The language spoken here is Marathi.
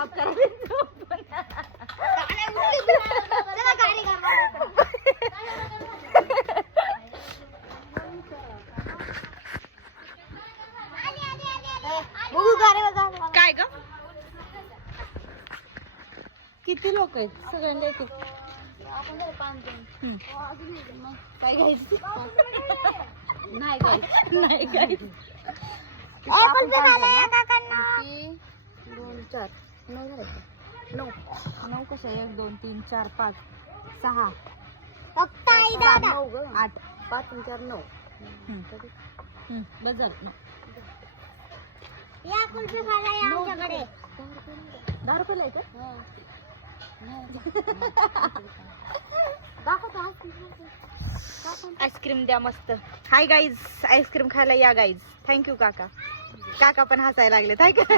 साफ करायला. काय ग किती लोक आहेत सगळ्यांना एक काय घ्यायचं नाही घ्यायचं नाही घ्यायचं 2 4 9 घ्यायचं 9 कसं 1 2 3 4 5 6 फक्त 8 5 4 9 बस झालं. या कुल्फी खायला या आमच्याकडे 10 रुपयाला आहे का? आईस्क्रीम द्या मस्त. हाय गाईज आईस्क्रीम खायला या गाईज. थँक्यू काका. काका पण हसायला लागले. थँक्यू.